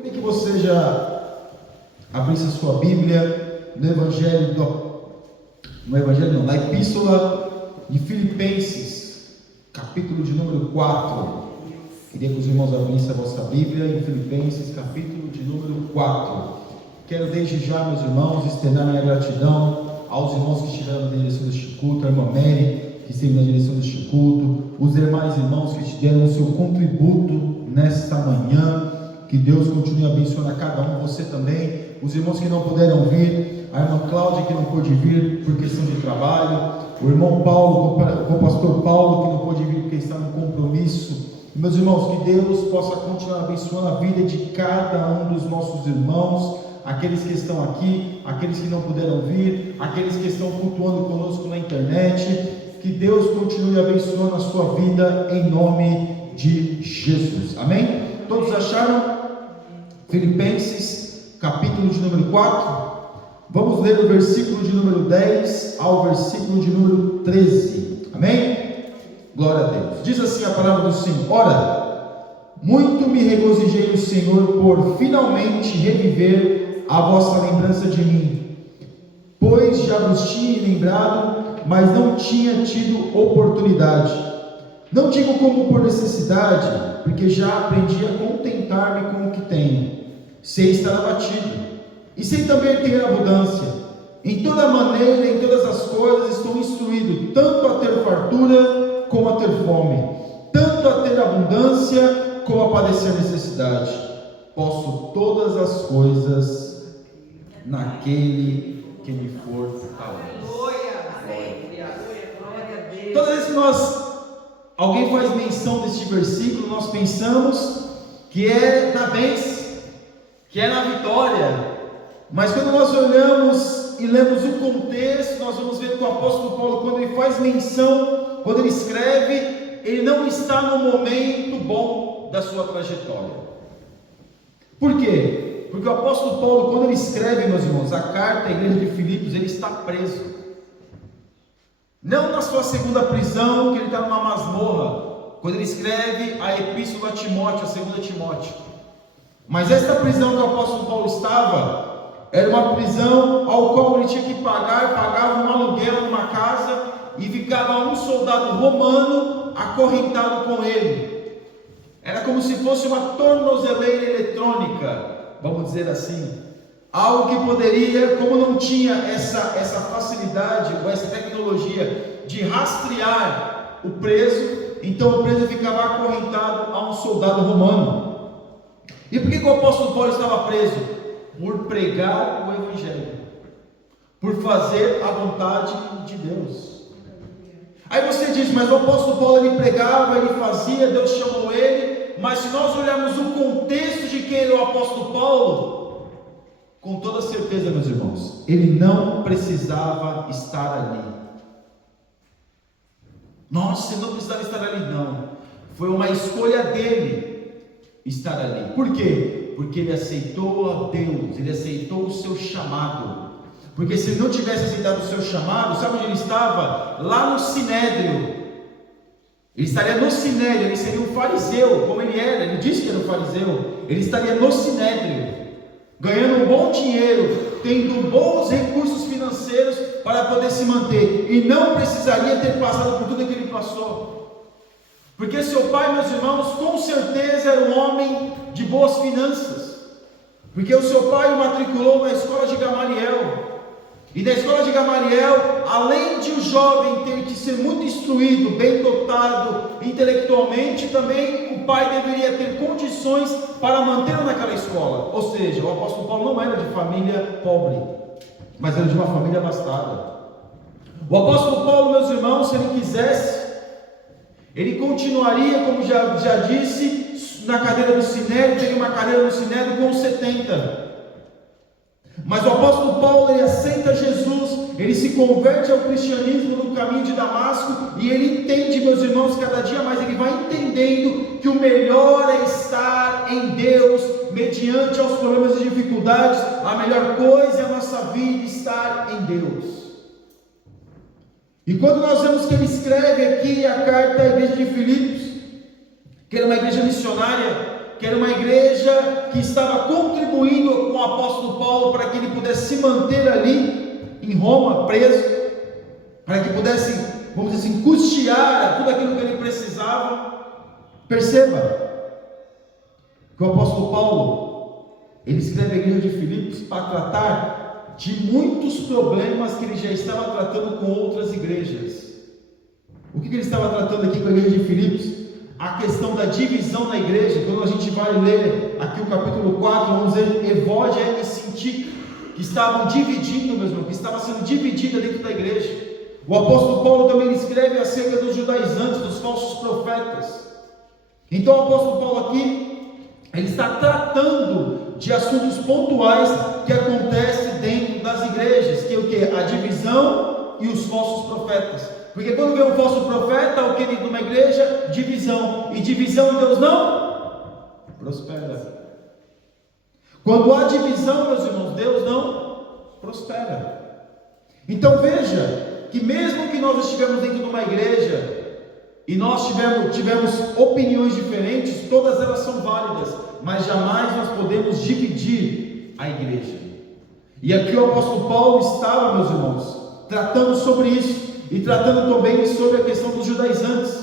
Queria que você já abrisse a sua Bíblia na Epístola de Filipenses, capítulo de número 4. Queria que os irmãos abrissem a vossa Bíblia em Filipenses, capítulo de número 4. Quero desde já, meus irmãos, externar minha gratidão aos irmãos que estiveram na direção deste culto, a irmã Mary, que esteve na direção deste culto, os demais irmãos que deram o seu contributo nesta manhã. Que Deus continue abençoando a cada um, você também, os irmãos que não puderam vir, a irmã Cláudia que não pôde vir por questão de trabalho, o irmão Paulo, o pastor Paulo que não pôde vir porque está no compromisso. Meus irmãos, que Deus possa continuar abençoando a vida de cada um dos nossos irmãos, aqueles que estão aqui, aqueles que não puderam vir, aqueles que estão cultuando conosco na internet. Que Deus continue abençoando a sua vida em nome de Jesus, amém? Todos acharam? Filipenses, capítulo de número 4, vamos ler o versículo de número 10 ao versículo de número 13, amém? Glória a Deus. Diz assim a palavra do Senhor: ora, muito me regozijei no Senhor por finalmente reviver a vossa lembrança de mim, pois já vos tinha lembrado, mas não tinha tido oportunidade. Não digo como por necessidade, porque já aprendi a contentar-me com o que tenho. Sei estar abatido, e sei também ter abundância. Em toda maneira, em todas as coisas, estou instruído, tanto a ter fartura, como a ter fome, tanto a ter abundância, como a padecer necessidade. Posso todas as coisas naquele que me fortalece. Todas as vezes que alguém faz menção deste versículo, nós pensamos que é na bênção, que é na vitória, mas quando nós olhamos e lemos o contexto, nós vamos ver que o apóstolo Paulo, quando ele faz menção, quando ele escreve, ele não está no momento bom da sua trajetória. Por quê? Porque o apóstolo Paulo, quando ele escreve, meus irmãos, a carta à igreja de Filipos, ele está preso. Não na sua segunda prisão, que ele está numa masmorra, quando ele escreve a epístola a Timóteo, a segunda Timóteo. Mas esta prisão que o apóstolo Paulo estava, era uma prisão ao qual ele tinha que pagava um aluguel numa casa, e ficava um soldado romano acorrentado com ele. Era como se fosse uma tornozeleira eletrônica, vamos dizer assim. Algo que poderia, como não tinha essa facilidade ou essa tecnologia de rastrear o preso, então o preso ficava acorrentado a um soldado romano. E por que o apóstolo Paulo estava preso? Por pregar o Evangelho, por fazer a vontade de Deus. Aí você diz, mas o apóstolo Paulo ele pregava, ele fazia, Deus chamou ele, mas se nós olharmos o contexto de quem era o apóstolo Paulo, com toda certeza, meus irmãos, ele não precisava estar ali. Nossa, ele não precisava estar ali, não. Foi uma escolha dele estar ali. Por quê? Porque ele aceitou a Deus, ele aceitou o seu chamado. Porque se ele não tivesse aceitado o seu chamado, sabe onde ele estava? Lá no Sinédrio. Ele estaria no Sinédrio, ele seria um fariseu, como ele era, ele disse que era um fariseu. Ele estaria no Sinédrio, ganhando um bom dinheiro, tendo bons recursos financeiros para poder se manter, e não precisaria ter passado por tudo que ele passou. Porque seu pai, meus irmãos, com certeza era um homem de boas finanças, porque o seu pai o matriculou na escola de Gamaliel, e na escola de Gamaliel, além de o jovem ter que ser muito instruído, bem dotado intelectualmente, também o pai deveria ter condições para mantê-lo naquela escola. Ou seja, o apóstolo Paulo não era de família pobre, mas era de uma família abastada. O apóstolo Paulo, meus irmãos, se ele quisesse, ele continuaria, como já disse, na cadeira do Sinédrio, teria uma cadeira no Sinédrio com 70. Mas o apóstolo Paulo, ele aceita Jesus, ele se converte ao cristianismo no caminho de Damasco, e ele entende, meus irmãos, cada dia mais ele vai entendendo que o melhor é estar em Deus, mediante aos problemas e dificuldades. A melhor coisa é a nossa vida estar em Deus. E quando nós vemos que ele escreve aqui a carta à igreja de Filipos, que era uma igreja missionária, que era uma igreja que estava contribuindo com o apóstolo Paulo para que ele pudesse se manter ali em Roma, preso, para que pudesse, vamos dizer assim, custear tudo aquilo que ele precisava. Perceba que o apóstolo Paulo, ele escreve a igreja de Filipos para tratar de muitos problemas que ele já estava tratando com outras igrejas. O que ele estava tratando aqui com a igreja de Filipos? A questão da divisão na igreja. Quando a gente vai ler aqui o capítulo 4, vamos ver Evódia e Sintique, que estavam dividindo, meu irmão, que estava sendo dividida dentro da igreja. O apóstolo Paulo também escreve acerca dos judaizantes, dos falsos profetas. Então o apóstolo Paulo aqui, ele está tratando de assuntos pontuais que acontecem dentro das igrejas, que é o que? A divisão e os falsos profetas. Porque quando vem um falso profeta, o que de uma igreja? Divisão. E divisão Deus não prospera. Quando há divisão, meus irmãos, Deus não prospera. Então veja que mesmo que nós estivemos dentro de uma igreja e nós tivemos opiniões diferentes, todas elas são válidas, mas jamais nós podemos dividir a igreja. E aqui o apóstolo Paulo estava, meus irmãos, tratando sobre isso. E tratando também sobre a questão dos judaizantes.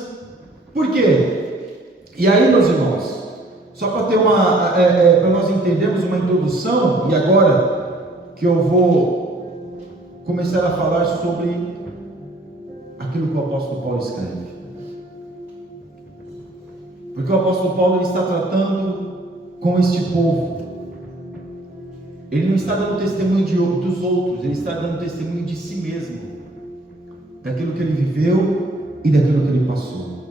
Por quê? E aí, meus irmãos, só para ter para nós entendermos uma introdução, e agora que eu vou começar a falar sobre aquilo que o apóstolo Paulo escreve. Porque o apóstolo Paulo ele está tratando com este povo. Ele não está dando testemunho dos outros, ele está dando testemunho de si mesmo, daquilo que ele viveu e daquilo que ele passou.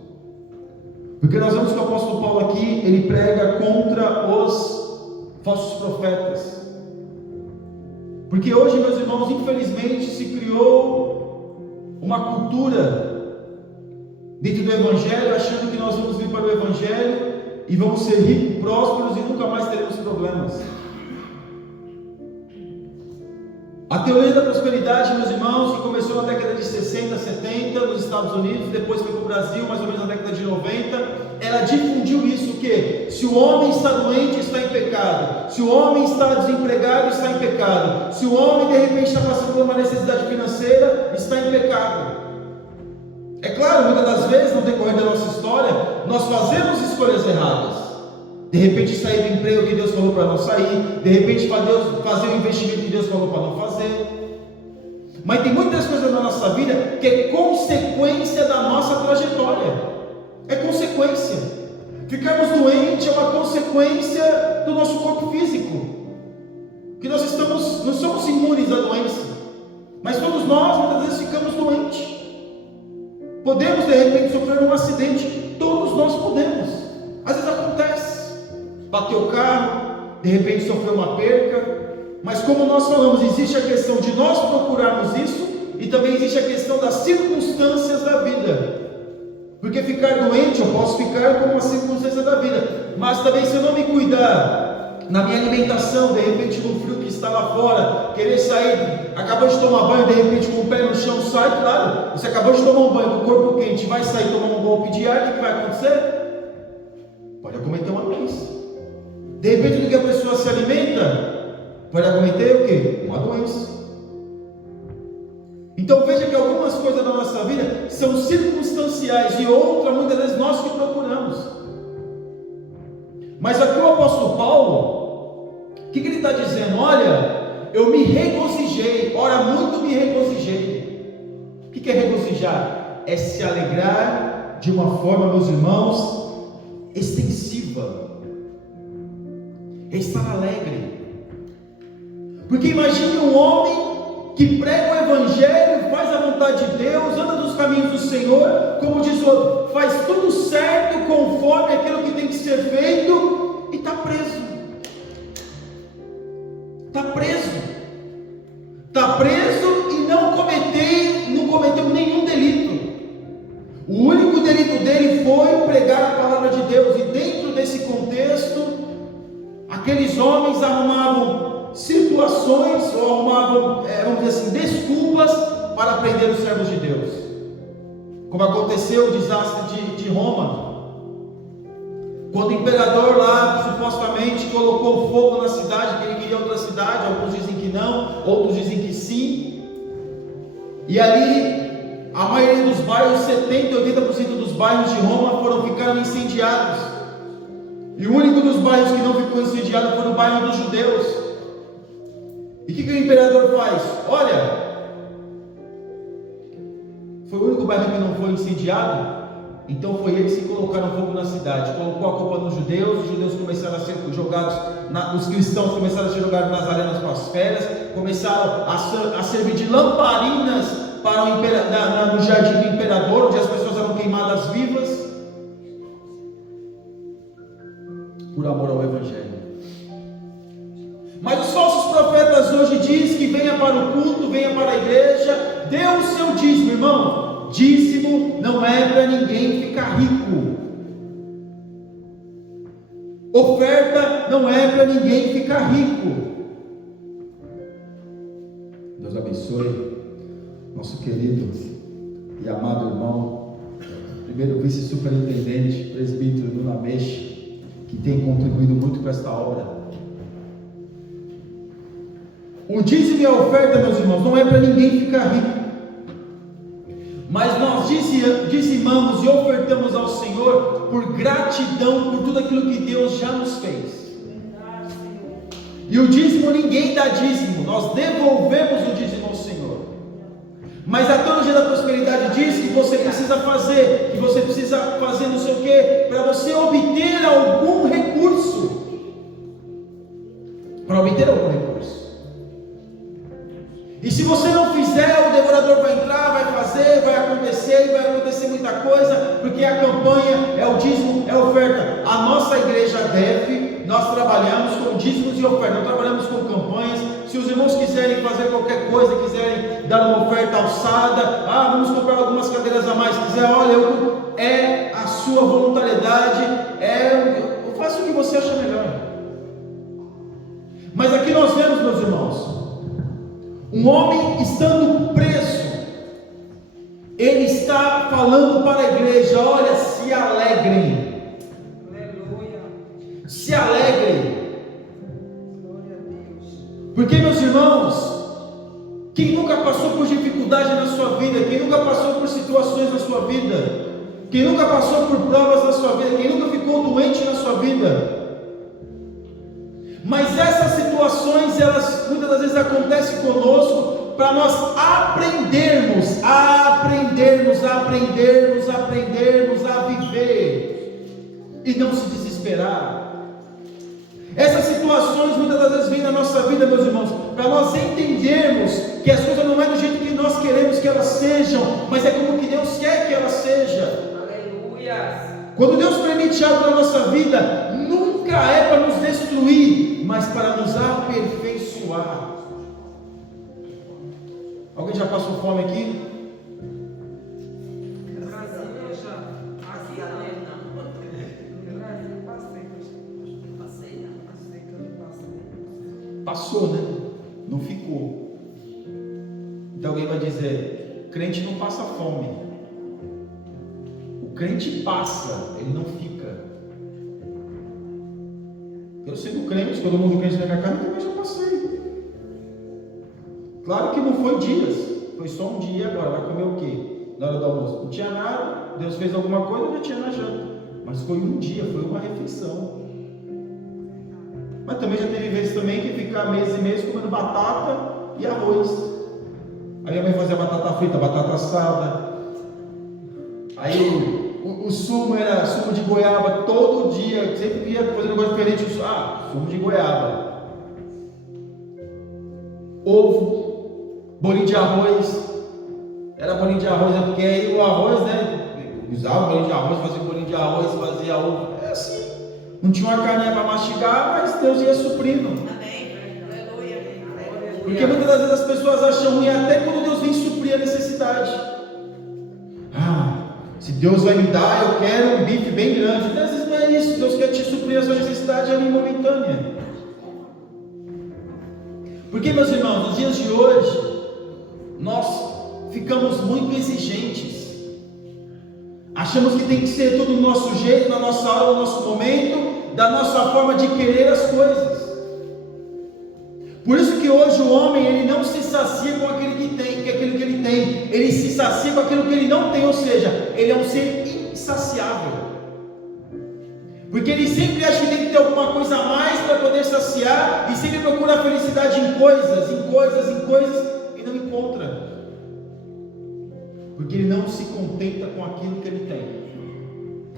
Porque nós vemos que o apóstolo Paulo aqui, ele prega contra os falsos profetas. Porque hoje, meus irmãos, infelizmente se criou uma cultura dentro do Evangelho, achando que nós vamos vir para o Evangelho e vamos ser ricos, prósperos e nunca mais teremos problemas. A teoria da prosperidade, meus irmãos, que começou na década de 60, 70 nos Estados Unidos, depois foi para o Brasil, mais ou menos na década de 90, ela difundiu isso, que se o homem está doente, está em pecado, se o homem está desempregado, está em pecado, se o homem de repente está passando por uma necessidade financeira, está em pecado. É claro, muitas das vezes, no decorrer da nossa história, nós fazemos escolhas erradas. De repente sair do emprego que Deus falou para não sair, de repente fazer o investimento que Deus falou para não fazer. Mas tem muitas coisas na nossa vida que é consequência da nossa trajetória. É consequência. Ficarmos doentes é uma consequência do nosso corpo físico. Que não somos imunes à doença. Mas todos nós muitas vezes ficamos doentes. Podemos de repente sofrer um acidente. Todos nós podemos. Às vezes acontece. Bateu o carro, de repente sofreu uma perca, mas como nós falamos, existe a questão de nós procurarmos isso, e também existe a questão das circunstâncias da vida, porque ficar doente eu posso ficar como uma circunstância da vida, mas também se eu não me cuidar na minha alimentação, de repente no frio que está lá fora, querer sair, acabou de tomar banho, de repente com o pé no chão sai, claro, você acabou de tomar um banho com o corpo quente, vai sair tomar um golpe de ar, o que vai acontecer? Pode acometer uma doença. De repente, do que a pessoa se alimenta, pode acometer o quê? Uma doença. Então veja que algumas coisas da nossa vida são circunstanciais e outras, muitas vezes, nós que procuramos. Mas aqui o apóstolo Paulo, o que ele está dizendo? Olha, eu me regozijei, ora muito me regozijei. O que é regozijar? É se alegrar de uma forma, meus irmãos, extensiva. É estar alegre. Porque imagine um homem que prega o Evangelho, faz a vontade de Deus, anda nos caminhos do Senhor, como diz o outro, faz tudo certo conforme aquilo que tem que ser feito, e está preso. Está preso. Está preso e não cometeu nenhum delito. O único delito dele foi pregar a palavra de Deus, e dentro desse contexto, aqueles homens arrumavam situações, ou arrumavam, vamos dizer assim, desculpas para prender os servos de Deus. Como aconteceu o desastre de Roma, Quando o imperador lá, supostamente, colocou fogo na cidade, que ele queria outra cidade, alguns dizem que não, outros dizem que sim. E ali, a maioria dos bairros, 70%, 80% dos bairros de Roma ficaram incendiados. E o único dos bairros que não ficou incendiado foi o bairro dos judeus. E o que o imperador faz? Olha, foi o único bairro que não foi incendiado. Então foi eles que colocaram fogo na cidade. Colocou a culpa nos judeus. Os judeus começaram a ser jogados, os cristãos começaram a ser jogados nas arenas com as feras. Começaram a servir de lamparinas para no jardim do imperador, onde as pessoas eram queimadas vivas, por amor ao evangelho. Mas os falsos profetas hoje dizem que venha para o culto, venha para a igreja, dê o seu dízimo, irmão. Dízimo não é para ninguém ficar rico. Oferta não é para ninguém ficar rico. Deus abençoe nosso querido e amado irmão, primeiro vice-superintendente, presbítero Nuno Ameixe, que tem contribuído muito com esta obra. O dízimo e a oferta, meus irmãos, não é para ninguém ficar rico. Mas nós dizimamos e ofertamos ao Senhor por gratidão por tudo aquilo que Deus já nos fez. E o dízimo, ninguém dá dízimo, nós devolvemos o dízimo ao Senhor. Mas a teologia da prosperidade diz que você precisa fazer, não sei o que, para você obter algum recurso. E se você não fizer, o devorador vai entrar, vai fazer, vai acontecer muita coisa, porque a campanha é o dízimo, é a oferta. A nossa igreja deve, nós trabalhamos com dízimos e ofertas, não trabalhamos com campanhas. Se os irmãos quiserem fazer qualquer coisa, quiserem dar uma oferta alçada, vamos comprar algumas cadeiras a mais, quiser, olha, é a sua voluntariedade, faça o que você acha melhor. Mas aqui nós vemos, meus irmãos, um homem estando preso, ele está falando para a igreja: olha, se alegrem, aleluia, se alegrem, glória a Deus. Porque, meus irmãos, quem nunca passou por dificuldade na sua vida, quem nunca passou por situações na sua vida, quem nunca passou por provas na sua vida, quem nunca ficou doente na sua vida, mas essas situações, elas muitas das vezes acontecem conosco para nós aprendermos a viver e não se desesperar. Essas situações muitas das vezes vêm na nossa vida, meus irmãos, para nós entendermos que as coisas não é do jeito que nós queremos que elas sejam, mas é como que Deus quer que elas sejam. Aleluia! Quando Deus permite algo na nossa vida, nunca é para nos destruir, mas para nos aperfeiçoar. Alguém já passou fome aqui? Passou, né? Não ficou. Então alguém vai dizer: crente não passa fome. O crente passa, ele não fica. Eu sendo crente, todo mundo crente na minha casa, também já passei. Claro que não foi dias, foi só um dia. Agora vai comer o quê? Na hora do almoço não tinha nada, Deus fez alguma coisa, já tinha na janta, mas foi um dia, foi uma refeição. Mas também já teve vezes também que ficar meses e meses comendo batata e arroz. Aí minha mãe fazia batata frita, batata assada. Aí o sumo era sumo de goiaba todo dia, sempre ia fazer um negócio diferente. Sumo de goiaba, ovo, bolinho de arroz. Era bolinho de arroz, porque aí o arroz, né? Usava o bolinho de arroz, fazia bolinho de arroz, fazia ovo. É assim. Não tinha uma carninha para mastigar, mas Deus ia suprindo. Amém. Aleluia. Porque muitas das vezes as pessoas acham ruim até quando Deus vem suprir a necessidade. Se Deus vai me dar, eu quero um bife bem grande. Às vezes não é isso. Deus quer te suprir a sua necessidade ali momentânea. Porque, meus irmãos, nos dias de hoje, nós ficamos muito exigentes. A Achamos que tem que ser tudo do nosso jeito, na nossa hora, no nosso momento, da nossa forma de querer as coisas. Por isso que hoje o homem, ele não se sacia com aquilo que ele tem, ele se sacia com aquilo que ele não tem, ou seja, ele é um ser insaciável, porque ele sempre acha que tem que ter alguma coisa a mais para poder saciar, e sempre procura a felicidade em coisas, e não encontra, porque ele não se contenta com aquilo que ele tem.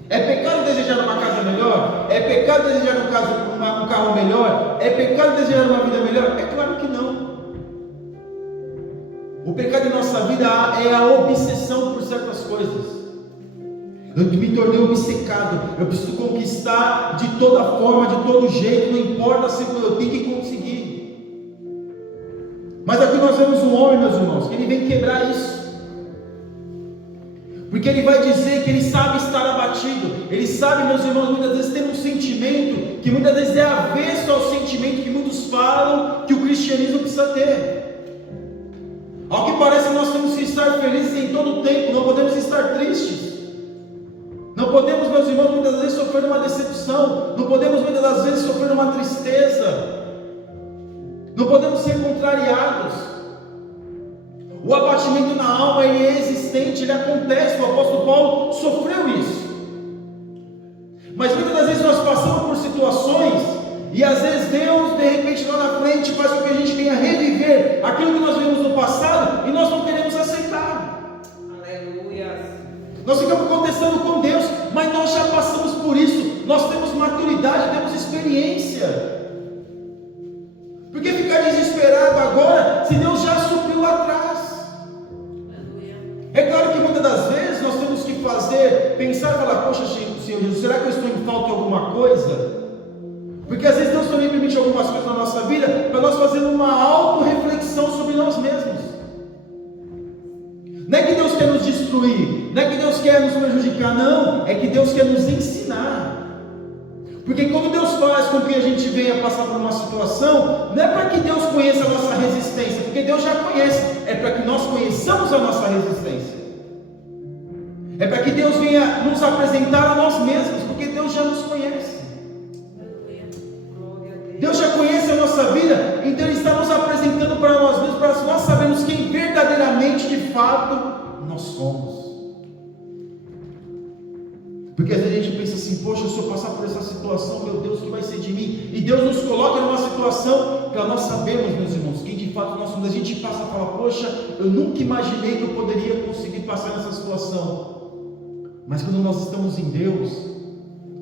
É pecado desejar uma casa melhor? É pecado desejar um carro melhor? É pecado desejar uma vida melhor? É claro que não. O pecado em nossa vida é a obsessão por certas coisas. Eu me tornei obcecado. Eu preciso conquistar de toda forma, de todo jeito. Não importa se eu tenho que conseguir. Mas aqui nós vemos um homem, meus irmãos, que ele vem quebrar isso. Porque ele vai dizer que ele sabe estar abatido. Ele sabe, meus irmãos, muitas vezes tem um sentimento que muitas vezes é avesso ao sentimento que muitos falam que o cristianismo precisa ter. Ao que parece, nós temos que estar felizes em todo o tempo, não podemos estar tristes. Não podemos, meus irmãos, muitas vezes sofrer uma decepção. Não podemos, muitas das vezes, sofrer uma tristeza. Não podemos ser contrariados. O abatimento na alma, ele é existente, ele acontece. O apóstolo Paulo sofreu isso. Mas muitas das vezes nós passamos por situações, e às vezes Deus, de repente, lá na frente, faz com que a gente venha reviver aquilo que nós vimos no passado, e nós não queremos aceitar. Aleluia. Nós ficamos contestando com Deus, mas nós já passamos por isso. Nós temos maturidade, temos experiência. Por que ficar desesperado agora, se Deus já supriu lá atrás? É claro que muitas das vezes nós temos que pensar e falar: poxa, Senhor Jesus, será que eu estou em falta de alguma coisa? Porque às vezes Deus também permite algumas coisas na nossa vida para nós fazermos uma auto-reflexão sobre nós mesmos. Não é que Deus quer nos destruir, não é que Deus quer nos prejudicar, não, é que Deus quer nos ensinar. Porque quando Deus faz com que a gente venha passar por uma situação, não é para que Deus conheça a nossa resistência, porque Deus já conhece, é para que nós conheçamos a nossa resistência. É para que Deus venha nos apresentar a nós mesmos, porque Deus já nos conhece. Deus já conhece a nossa vida, então Ele está nos apresentando para nós mesmos, para nós sabermos quem verdadeiramente, de fato, nós somos. Porque às vezes a gente pensa assim: poxa, se eu passar por essa situação, meu Deus, o que vai ser de mim? E Deus nos coloca numa situação para nós sabermos, meus irmãos, quem de fato nós somos. A gente passa e fala: poxa, eu nunca imaginei que eu poderia conseguir passar nessa situação. Mas quando nós estamos em Deus,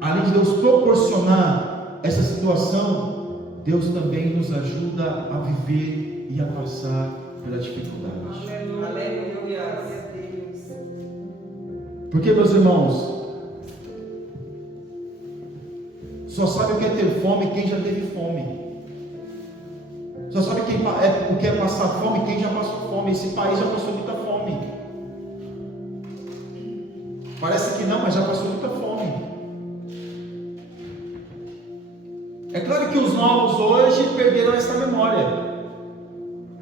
além de Deus proporcionar essa situação, Deus também nos ajuda a viver e a passar pela dificuldade. Aleluia. Porque, meus irmãos, só sabe o que é ter fome quem já teve fome. Só sabe o que é passar fome quem já passou fome. Esse país já passou muita fome. Parece que não, mas já passou muita fome. É claro que os novos hoje perderam essa memória.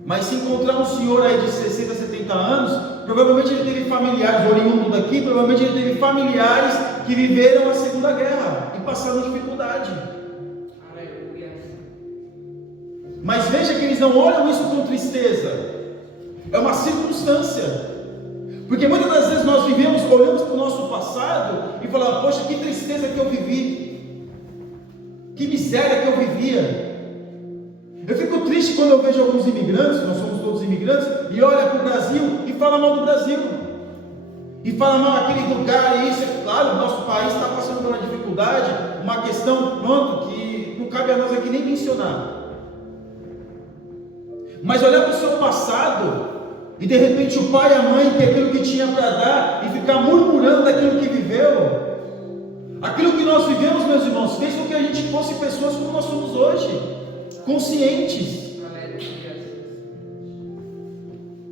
Mas se encontrar um senhor aí de 60, 70 anos, provavelmente ele teve familiares, oriundo daqui, provavelmente ele teve familiares que viveram a Segunda Guerra e passaram dificuldade. Aleluia. Mas veja que eles não olham isso com tristeza. É uma circunstância. Porque muitas das vezes nós olhamos para o nosso passado e falamos: poxa, que tristeza que eu vivi, que miséria que eu vivia. Eu fico triste quando eu vejo alguns imigrantes, nós somos todos imigrantes, e olha para o Brasil e fala mal do Brasil, e fala mal aquele lugar. E isso, é claro, o nosso país está passando por uma dificuldade, uma questão, pronto, que não cabe a nós aqui nem mencionar. Mas olhar para o seu passado, e de repente o pai e a mãe ter aquilo que tinha para dar, e ficar murmurando daquilo que viveu, aquilo que nós vivemos, meus irmãos, fez com que a gente fosse pessoas como nós somos hoje, conscientes,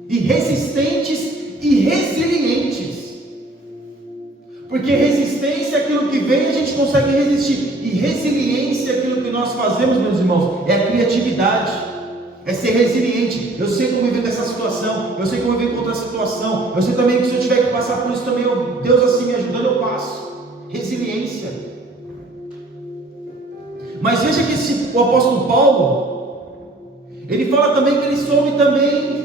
e resistentes e resilientes. Porque resistência é aquilo que vem, a gente consegue resistir, e resiliência é aquilo que nós fazemos, meus irmãos, é a criatividade, é ser resiliente. Eu sei como viver dessa situação, eu sei como viver com outra situação, eu sei também que se eu tiver que passar por isso também, Deus assim me ajudando, eu passo. Resiliência. Mas veja que o apóstolo Paulo, ele fala também que ele soube também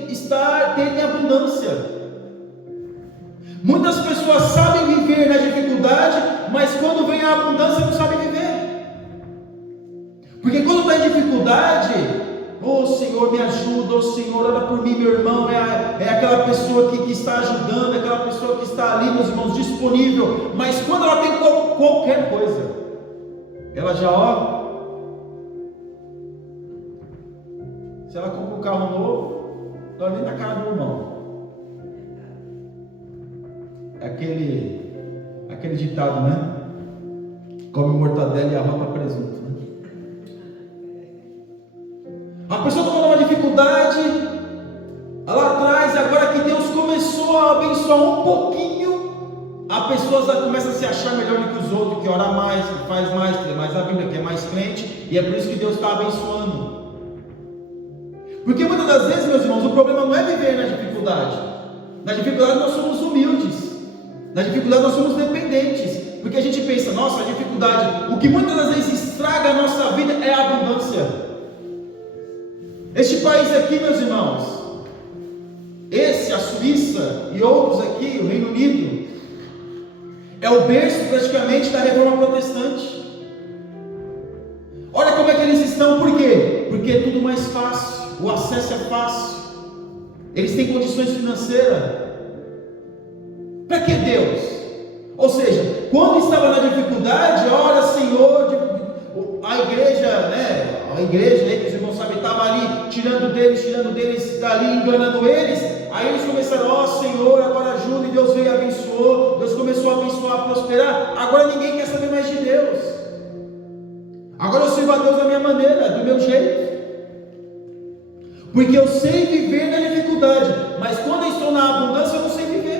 ter em abundância. Muitas pessoas sabem viver na dificuldade, mas quando vem a abundância não sabem viver. Porque quando está em dificuldade, oh Senhor, me ajuda, oh Senhor, ora por mim, meu irmão, é aquela pessoa que está ajudando, é aquela pessoa que está ali, meus irmãos, disponível. Mas quando ela tem qualquer coisa, ela já, se ela compra um carro novo, ela nem na cara do irmão. Aquele ditado, né? Come mortadela e arrota presunto, né? A pessoa está numa dificuldade lá atrás, agora que Deus começou a abençoar um pouquinho, a pessoa começa a se achar melhor do que os outros, que ora mais, que faz mais, que lê mais a Bíblia, que é mais crente, e é por isso que Deus está abençoando. Porque muitas das vezes, meus irmãos, o problema não é viver na dificuldade. Na dificuldade nós somos humildes. Na dificuldade nós somos dependentes, porque a gente pensa, nossa, a dificuldade, o que muitas das vezes estraga a nossa vida é a abundância. Este país aqui, meus irmãos, a Suíça e outros aqui, o Reino Unido, é o berço praticamente da reforma protestante. Olha como é que eles estão, por quê? Porque é tudo mais fácil, o acesso é fácil, eles têm condições financeiras. Para que Deus? Ou seja, quando estava na dificuldade, ora Senhor, a igreja, né? A igreja, aí que os irmãos sabem, estava ali tirando deles dali, enganando eles. Aí eles começaram, ó Senhor, agora ajuda, e Deus veio e abençoou. Deus começou a abençoar, a prosperar. Agora ninguém quer saber mais de Deus. Agora eu sirvo a Deus da minha maneira, do meu jeito. Porque eu sei viver na dificuldade, mas quando eu estou na abundância, eu não sei viver.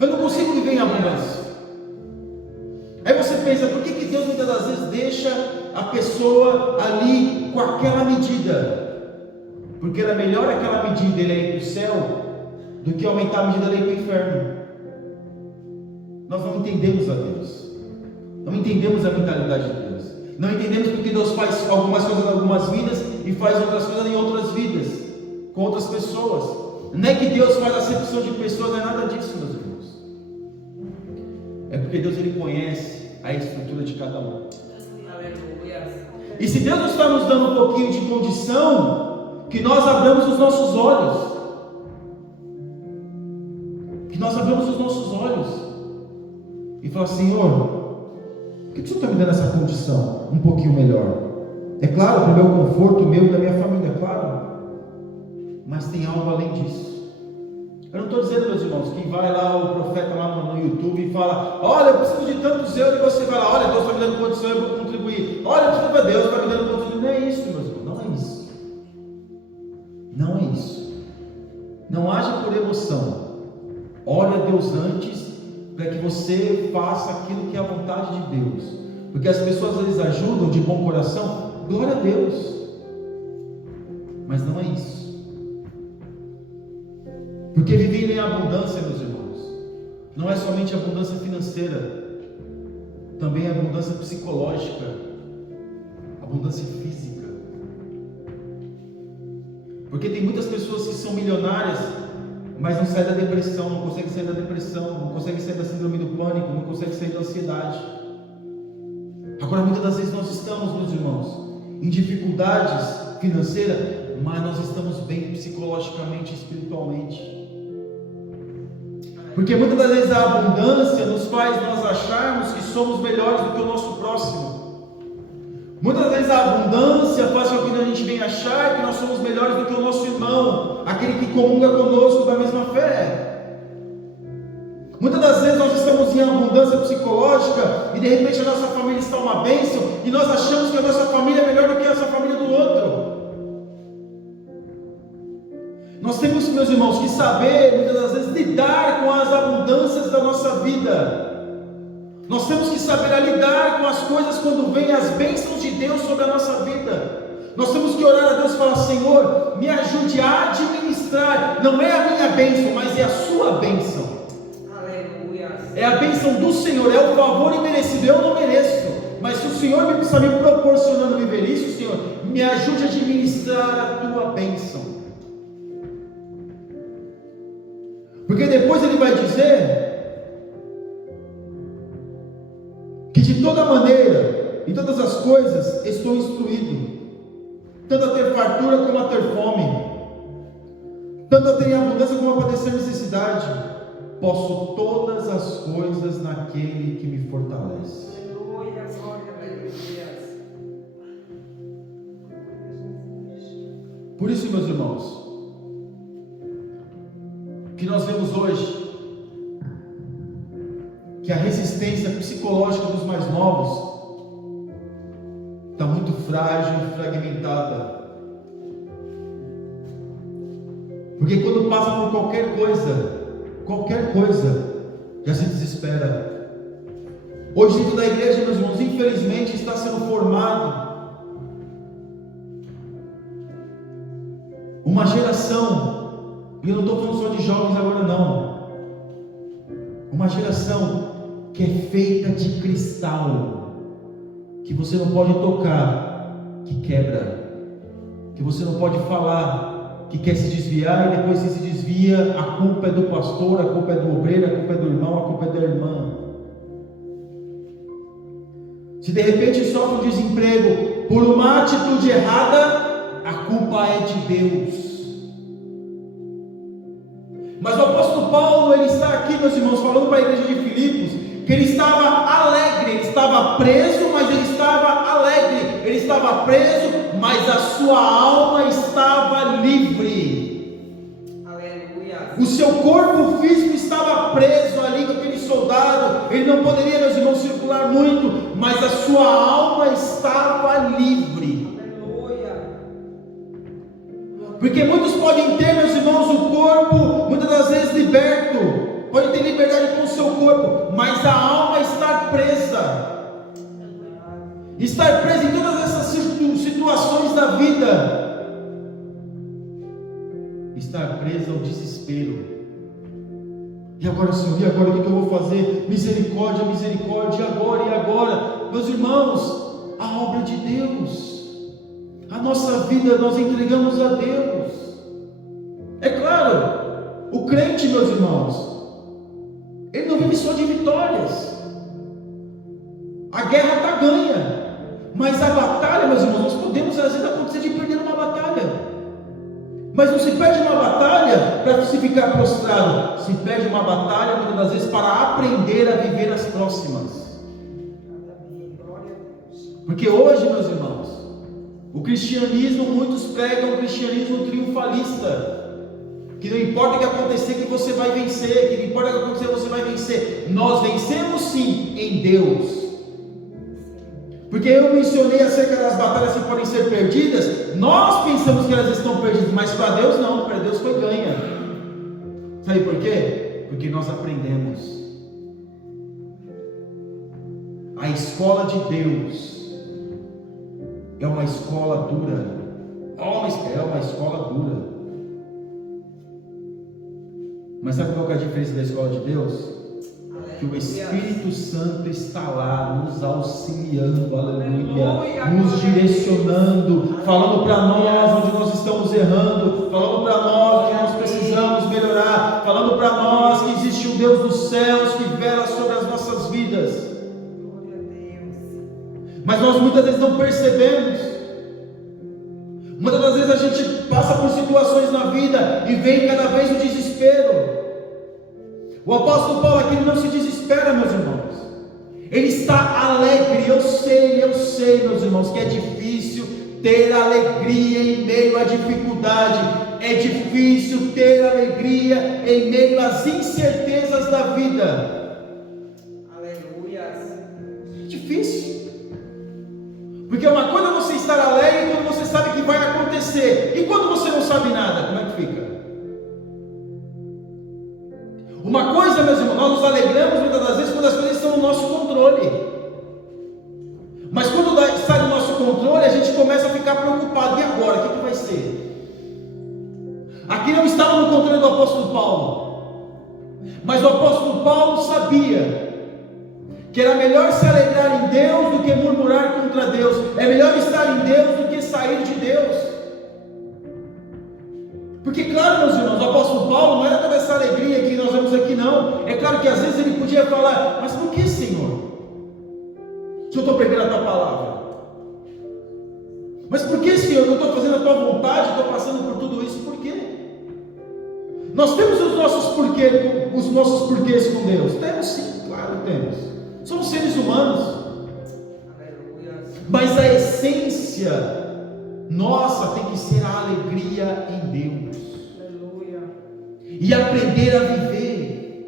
Eu não consigo viver em abundância. Aí você pensa, por que Deus muitas das vezes deixa a pessoa ali com aquela medida? Porque era melhor aquela medida ele ir para o céu do que aumentar a medida dele para o inferno. Nós não entendemos a Deus, não entendemos a mentalidade de Deus, não entendemos porque Deus faz algumas coisas em algumas vidas e faz outras coisas em outras vidas, com outras pessoas. Não é que Deus faz acepção de pessoas, não é nada disso, meus irmãos. É porque Deus ele conhece a estrutura de cada um. Aleluia. E se Deus está nos dando um pouquinho de condição, que nós abramos os nossos olhos. Que nós abramos os nossos olhos. E falar, Senhor, por que o Senhor está me dando essa condição um pouquinho melhor? É claro, para o meu conforto, meu e da minha família, claro. Mas tem algo além disso. Eu não estou dizendo, meus irmãos, que vai lá o profeta lá no YouTube e fala, olha, eu preciso de tantos euros, e você vai lá, olha, Deus está me dando condição, eu vou contribuir. Olha, eu preciso de Deus, está me dando condição. Não é isso, meus irmãos, não é isso. Não é isso. Não haja por emoção. Ore a Deus antes, para que você faça aquilo que é a vontade de Deus. Porque as pessoas às vezes ajudam de bom coração, glória a Deus. Mas não é isso. Porque viver em abundância, meus irmãos, não é somente abundância financeira, também é abundância psicológica, abundância física. Porque tem muitas pessoas que são milionárias, mas não saem da depressão, não conseguem sair da depressão, não conseguem sair da síndrome do pânico, não conseguem sair da ansiedade. Agora, muitas das vezes nós estamos, meus irmãos, em dificuldades financeiras, mas nós estamos bem psicologicamente e espiritualmente. Porque muitas das vezes a abundância nos faz nós acharmos que somos melhores do que o nosso próximo. Muitas vezes a abundância faz com que a gente venha achar que nós somos melhores do que o nosso irmão, aquele que comunga conosco da mesma fé. Muitas das vezes nós estamos em abundância psicológica e de repente a nossa família está uma bênção e nós achamos que a nossa família é melhor do que a família do outro. Nós temos, meus irmãos, que saber, muitas das vezes, lidar com as abundâncias da nossa vida. Nós temos que saber lidar com as coisas quando vêm as bênçãos de Deus sobre a nossa vida. Nós temos que orar a Deus e falar: Senhor, me ajude a administrar, não é a minha bênção, mas é a sua bênção. Aleluia. É a bênção do Senhor, é o favor imerecido. Eu não mereço, mas se o Senhor está me proporcionando viver isso, Senhor, me ajude a administrar a tua bênção. Porque depois ele vai dizer que de toda maneira, em todas as coisas, estou instruído, tanto a ter fartura como a ter fome, tanto a ter abundância como a padecer necessidade. Posso todas as coisas naquele que me fortalece. Aleluia, glória a Deus. Por isso, meus irmãos, que nós vemos hoje que a resistência psicológica dos mais novos está muito frágil e fragmentada. Porque quando passa por qualquer coisa, já se desespera. Hoje dentro da igreja, meus irmãos, infelizmente está sendo formado uma geração, e eu não estou falando só de jovens agora não, uma geração que é feita de cristal, que você não pode tocar, que quebra, que você não pode falar, que quer se desviar, e depois que se desvia, a culpa é do pastor, a culpa é do obreiro, a culpa é do irmão, a culpa é da irmã. Se de repente sofre um desemprego por uma atitude errada, a culpa é de Deus. Mas o apóstolo Paulo, ele está aqui, meus irmãos, falando para a igreja de Filipos, que ele estava alegre, ele estava preso, mas ele estava alegre, ele estava preso, mas a sua alma estava livre. Aleluia. O seu corpo físico estava preso ali com aquele soldado, ele não poderia, meus irmãos, circular muito, mas a sua alma estava livre. Porque muitos podem ter, meus irmãos, o corpo, muitas das vezes liberto, pode ter liberdade com o seu corpo, mas a alma está presa. Estar presa em todas essas situações da vida. Estar presa ao desespero. E agora, Senhor, e agora o que eu vou fazer? Misericórdia, misericórdia, e agora? Meus irmãos, a obra de Deus. A nossa vida nós entregamos a Deus. É claro, o crente, meus irmãos, ele não vive só de vitórias. A guerra está ganha, mas a batalha, meus irmãos, nós podemos às vezes acontecer de perder uma batalha. Mas não se perde uma batalha para se ficar prostrado, se perde uma batalha muitas das vezes para aprender a viver as próximas. Porque hoje, meus irmãos, o cristianismo, muitos pregam o cristianismo triunfalista, que não importa o que acontecer que você vai vencer, que não importa o que acontecer você vai vencer. Nós vencemos sim em Deus. Porque eu mencionei acerca das batalhas que podem ser perdidas, nós pensamos que elas estão perdidas, mas para Deus não, para Deus foi ganha. Sabe por quê? Porque nós aprendemos. A escola de Deus é uma escola dura. É uma escola dura. Mas sabe qual é a diferença da escola de Deus? Que o Espírito Santo está lá, nos auxiliando, aleluia, nos direcionando, falando para nós onde nós estamos errando, falando para nós onde nós precisamos melhorar, falando para nós que existe um Deus dos céus que vela sobre as nossas vidas. Mas nós muitas vezes não percebemos. Muitas das vezes a gente passa por situações na vida e vem cada vez o desespero. O apóstolo Paulo aqui não se desespera, meus irmãos. Ele está alegre. Eu sei, meus irmãos, que é difícil ter alegria em meio à dificuldade. É difícil ter alegria em meio às incertezas da vida. Aleluia. Difícil. Porque uma coisa é você estar alegre quando você sabe que vai acontecer. E quando você não sabe nada, como é que fica? Uma coisa, meus irmãos, nós nos alegramos muitas das vezes quando as coisas estão no nosso controle. Mas quando sai do nosso controle, bolha, a gente começa a ficar preocupado. E agora? O que vai ser? Aqui não estava no controle do apóstolo Paulo, mas o apóstolo Paulo sabia que era melhor se alegrar em Deus do que murmurar contra Deus. É melhor estar em Deus do que sair de Deus. Porque, claro, meus irmãos, o apóstolo Paulo não era toda essa alegria que nós vemos aqui, não. É claro que às vezes ele podia falar: mas por que, Senhor? Se eu estou pregando a tua palavra? Mas por que, Senhor? Eu estou fazendo a tua vontade, estou passando por tudo isso, por quê? Nós temos os nossos porquês com Deus. Temos sim, claro temos. Somos seres humanos. Mas a essência nossa tem que ser a alegria em Deus. E aprender a viver.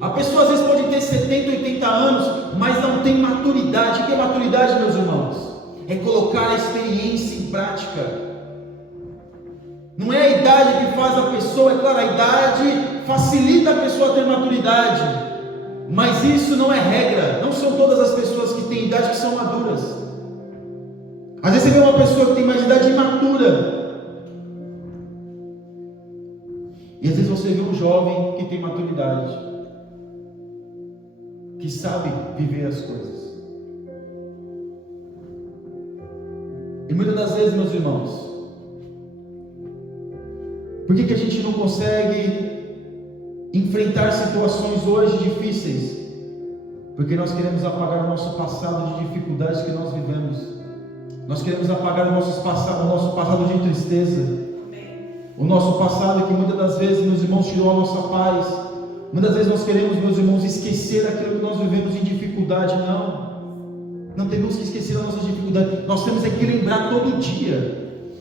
A pessoa às vezes pode ter 70, 80 anos, mas não tem maturidade. O que é maturidade, meus irmãos? É colocar a experiência em prática. Não é a idade que faz a pessoa, é claro, a idade facilita a pessoa a ter maturidade, mas isso não é regra. Não são todas as pessoas que têm idade que são maduras. Às vezes você vê uma pessoa que tem mais idade imatura, e às vezes você vê um jovem que tem maturidade, que sabe viver as coisas. E muitas das vezes, meus irmãos, por que a gente não consegue enfrentar situações hoje difíceis? Porque nós queremos apagar o nosso passado de dificuldades que nós vivemos. Nós queremos apagar o nosso passado de tristeza. O nosso passado que muitas das vezes, meus irmãos, tirou a nossa paz. Muitas vezes nós queremos, meus irmãos, esquecer aquilo que nós vivemos em dificuldade. Não temos que esquecer as nossas dificuldades. Nós temos que lembrar todo dia.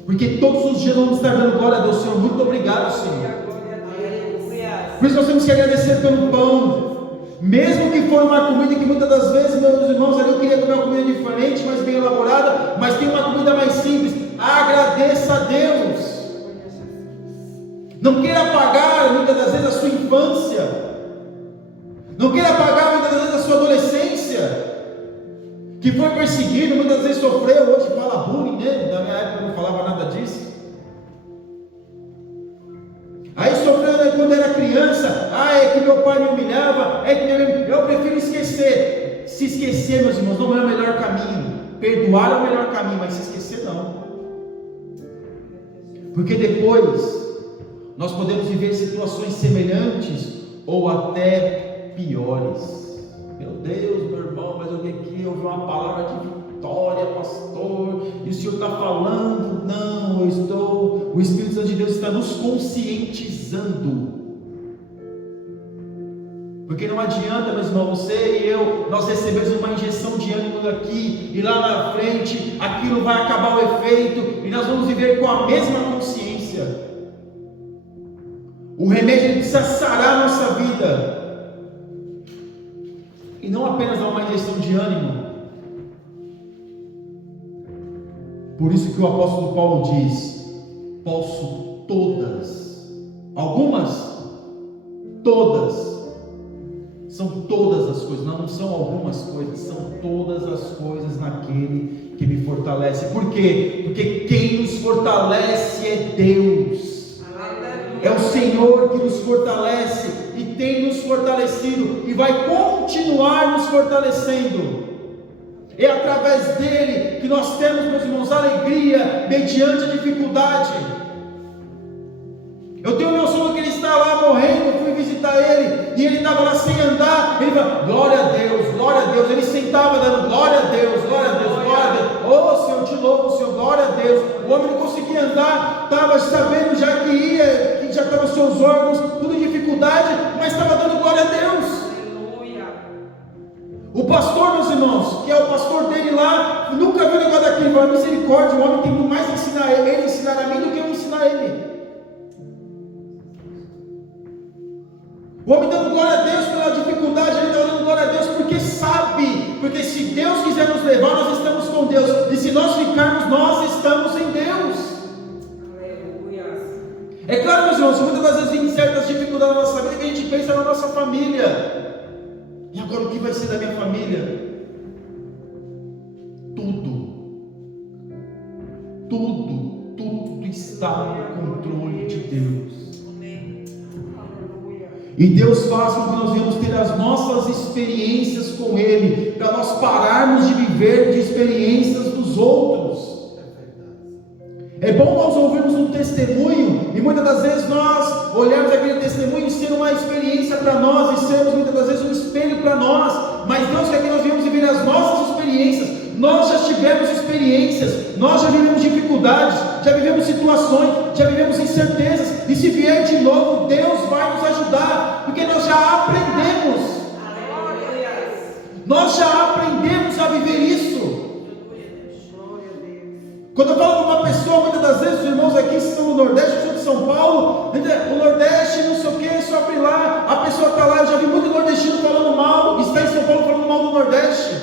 Porque todos os dias vamos estar dando glória a Deus. Senhor, muito obrigado, Senhor. Por isso nós temos que agradecer pelo pão. Mesmo que for uma comida que muitas das vezes, meus irmãos, ali eu queria comer uma comida diferente, mais bem elaborada, mas tem uma comida mais simples. Agradeça a Deus. Não queira apagar muitas das vezes a sua infância. Não queira apagar muitas das vezes a sua adolescência, que foi perseguido, muitas vezes sofreu, hoje fala bullying, né? Da minha época eu não falava nada disso. Aí sofreu, né, quando era criança, é que meu pai me humilhava, é que minha mãe... Eu prefiro esquecer. Se esquecer, meus irmãos, não é o melhor caminho. Perdoar é o melhor caminho, mas se esquecer não. Porque depois nós podemos viver situações semelhantes ou até piores. Meu Deus, meu irmão, mas eu vi aqui, eu ouvi uma palavra de vitória, pastor, e o Senhor está falando. Não, o Espírito Santo de Deus está nos conscientizando. Porque não adianta, meus irmãos, você e eu, nós recebemos uma injeção de ânimo aqui, e lá na frente, aquilo vai acabar o efeito, e nós vamos viver com a mesma consciência. O remédio precisa sarar a nossa vida. E não apenas dar uma injeção de ânimo. Por isso que o apóstolo Paulo diz: posso todas, algumas, todas, são todas as coisas, não são algumas coisas, são todas as coisas naquele que me fortalece. Por quê? Porque quem nos fortalece é Deus. É o Senhor que nos fortalece e tem nos fortalecido e vai continuar nos fortalecendo. É através dele que nós temos, meus irmãos, alegria mediante a dificuldade. Eu tenho meu sogro que ele está lá morrendo, eu fui visitar ele e ele estava lá sem andar. Ele falou: glória a Deus, glória a Deus. Ele sentava dando glória a Deus, glória a Deus, glória a Deus. Oh Senhor, te louvo, Senhor, glória a Deus. O homem não conseguia andar, estava sabendo já que ia, que já estavam seus órgãos, tudo em dificuldade, mas estava dando glória a Deus. O pastor, meus irmãos, que é o pastor dele lá, nunca viu negócio daquele. Fala: misericórdia, o homem tem muito mais a ensinar ele ensinar a mim do que eu ensinar ele. O homem dando glória a Deus pela dificuldade, ele está dando glória a Deus porque sabe, porque se Deus quiser nos levar, nós estamos com Deus, e se nós ficarmos, nós estamos em Deus. Aleluia. É claro, meus irmãos, muitas das vezes tem certas dificuldades na nossa vida que a gente pensa na nossa família. E agora o que vai ser da minha família? tudo está no controle de Deus. E Deus faz com que nós venhamos ter as nossas experiências com Ele, para nós pararmos de viver de experiências dos outros. É bom nós ouvirmos um testemunho, e muitas das vezes nós olharmos aquele testemunho e ser uma experiência para nós, e sermos muitas das vezes um espelho para nós, mas Deus quer que nós venhamos viver as nossas experiências. Nós já tivemos experiências, nós já vivemos dificuldades, já vivemos situações, já vivemos incertezas, e se vier de novo, Deus vai nos ajudar, porque nós já aprendemos. Nós já aprendemos a viver isso. Quando eu falo com uma pessoa, muitas das vezes os irmãos aqui são do Nordeste, eu sou de São Paulo, o Nordeste não sei o que, sofre lá, a pessoa está lá, eu já vi muito nordestino falando mal, está em São Paulo falando mal do Nordeste,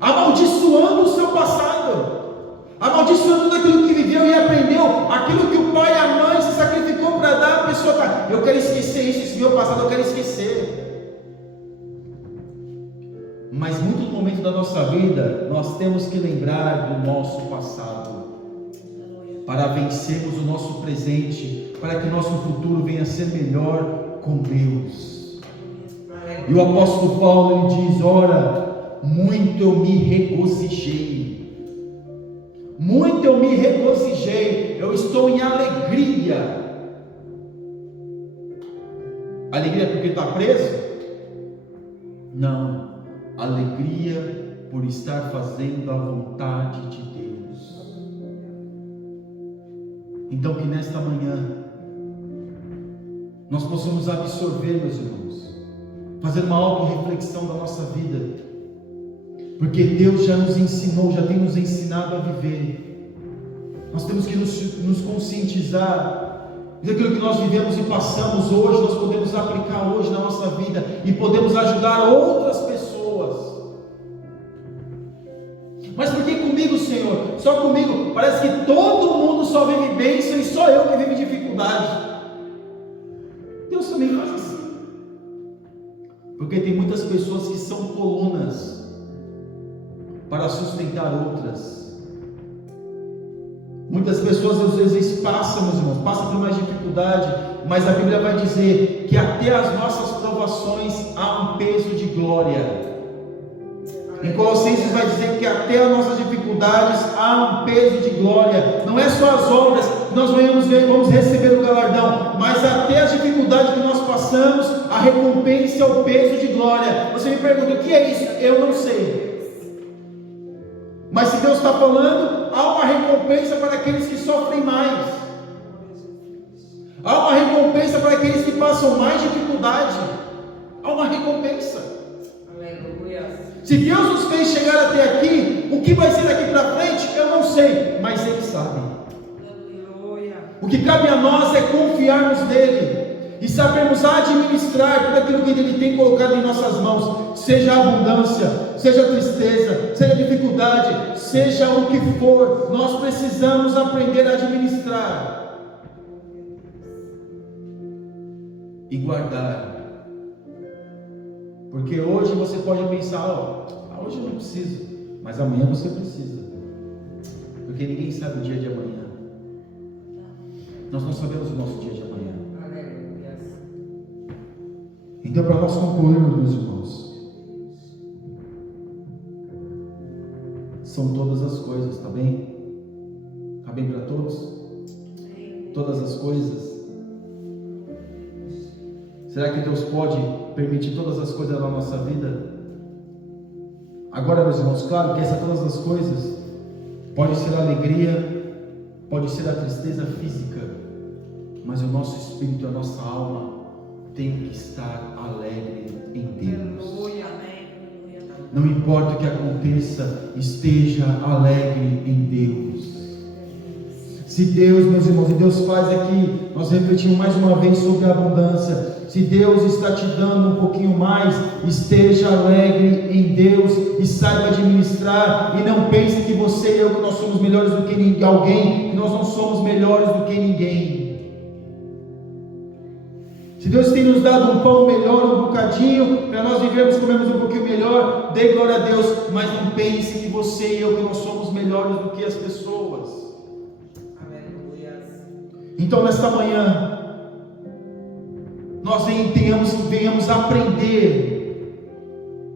amaldiçoando o seu passado, amaldiçoando tudo aquilo que viveu e aprendeu, aquilo que o pai e a mãe se sacrificou para dar, a pessoa está, eu quero esquecer isso, esse meu passado eu quero esquecer. Mas muitos momentos da nossa vida, nós temos que lembrar do nosso passado, para vencermos o nosso presente, para que o nosso futuro venha a ser melhor com Deus. E o apóstolo Paulo, ele diz, ora, muito eu me regozijei, muito eu me regozijei, eu estou em alegria. Alegria porque está preso? Não. Alegria por estar fazendo a vontade de Deus. Então que nesta manhã nós possamos absorver, meus irmãos, fazer uma auto-reflexão da nossa vida, porque Deus já nos ensinou, já tem nos ensinado a viver. Nós temos que nos conscientizar daquilo que nós vivemos e passamos hoje, nós podemos aplicar hoje na nossa vida e podemos ajudar outras pessoas. Mas por que comigo, Senhor? Só comigo? Parece que todo mundo só vive bênção e só eu que vivo dificuldade. Deus também faz assim, porque tem muitas pessoas que são colunas para sustentar outras. Muitas pessoas às vezes passam, meus irmãos, passam por mais dificuldade, mas a Bíblia vai dizer que até as nossas provações há um peso de glória. Em Colossenses vai dizer que até as nossas dificuldades há um peso de glória. Não é só as obras que nós vamos receber o galardão, mas até as dificuldades que nós passamos, a recompensa é o peso de glória. Você me pergunta, o que é isso? Eu não sei. Mas se Deus está falando, há uma recompensa para aqueles que sofrem mais. Há uma recompensa para aqueles que passam mais dificuldade. Há uma recompensa. Aleluia. Se Deus nos fez chegar até aqui, o que vai ser daqui para frente, eu não sei, mas Ele sabe. Aleluia. O que cabe a nós é confiarmos nele e sabermos administrar tudo aquilo que Ele tem colocado em nossas mãos, seja abundância, seja tristeza, seja dificuldade, seja o que for, nós precisamos aprender a administrar e guardar. Porque hoje você pode pensar, hoje eu não preciso, mas amanhã você precisa, porque ninguém sabe o dia de amanhã. Nós não sabemos o nosso dia de amanhã. Aleluia. Então, para nós concluirmos, meus irmãos, são todas as coisas, tá bem? Tá bem para todos? Todas as coisas. Será que Deus pode permitir todas as coisas na nossa vida? Agora, meus irmãos, claro que essas todas as coisas pode ser a alegria, pode ser a tristeza física, mas o nosso espírito, a nossa alma tem que estar alegre em Deus. Não importa o que aconteça, esteja alegre em Deus. Se Deus, meus irmãos, e Deus faz aqui, nós refletimos mais uma vez sobre a abundância. Se Deus está te dando um pouquinho mais, esteja alegre em Deus e saiba administrar, e não pense que você e eu, que nós somos melhores do que alguém, que nós não somos melhores do que ninguém. Se Se Deus tem nos dado um pão melhor, um bocadinho, para nós vivermos, comermos um pouquinho melhor, dê glória a Deus, mas não pense que você e eu, que nós somos melhores do que as pessoas. Aleluia. Então nesta manhã, nós venhamos aprender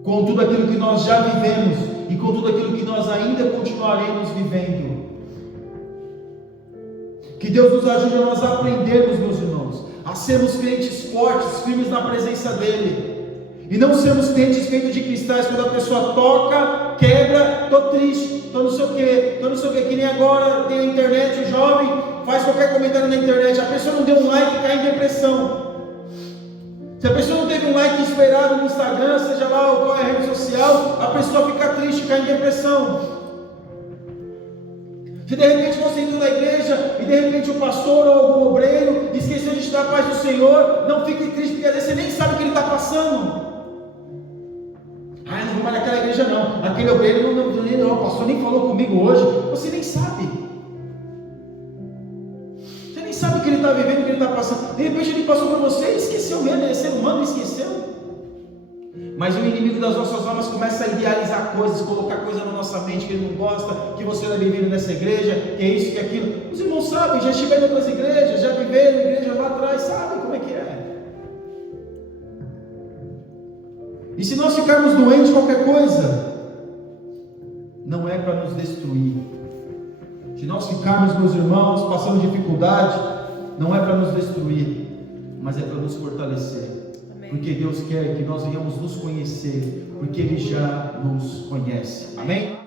com tudo aquilo que nós já vivemos e com tudo aquilo que nós ainda continuaremos vivendo. Que Deus nos ajude a nós aprendermos, meus irmãos, a sermos crentes fortes, firmes na presença dEle, e não sermos crentes feitos de cristais. Quando a pessoa toca, quebra, estou triste, estou não sei o que, que nem agora tem a internet, o jovem faz qualquer comentário na internet, a pessoa não deu um like e cai em depressão. Se a pessoa não teve um like esperado no Instagram, seja lá qual é a rede social, a pessoa fica triste, cai em depressão. Se de repente você entrou na igreja e de repente o pastor ou algum obreiro esqueceu de te dar a paz do Senhor, não fique triste, porque às vezes você nem sabe o que ele está passando. Não vou mais naquela igreja não, aquele obreiro não, o pastor nem falou comigo hoje. Você nem sabe. Você nem sabe o que ele está vivendo, o que ele está passando. De repente ele passou por você e esqueceu mesmo, é ser humano e esqueceu. Mas o inimigo das nossas almas começa a idealizar coisas, colocar coisas na nossa mente que ele não gosta, que você não é bem-vindo nessa igreja, que é isso, que é aquilo. Os irmãos sabem, já estiveram em outras igrejas, já viveram em igrejas lá atrás, sabem como é que é. E se nós ficarmos doentes de qualquer coisa, não é para nos destruir. Se nós ficarmos, meus irmãos, passando dificuldade, não é para nos destruir, mas é para nos fortalecer. Porque Deus quer que nós venhamos nos conhecer, porque Ele já nos conhece. Amém?